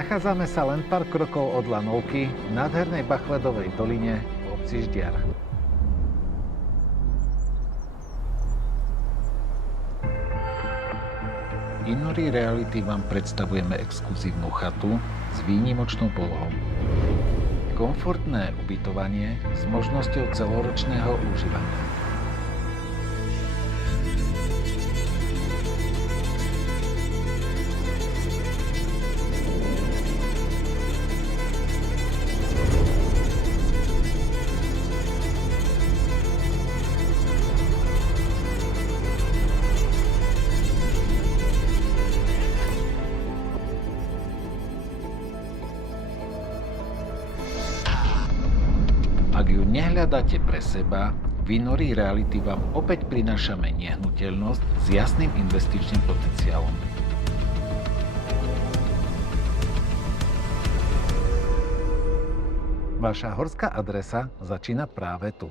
Nachádzame sa len pár krokov od lanovky v nádhernej Bachledovej doline v obci Ždiar. V Inuri Reality vám predstavujeme exkluzívnu chatu s výnimočnou polohou. Komfortné ubytovanie s možnosťou celoročného užívania. Ak ju nehľadáte pre seba, v Inuri Reality vám opäť prinášame nehnuteľnosť s jasným investičným potenciálom. Vaša horská adresa začína práve tu.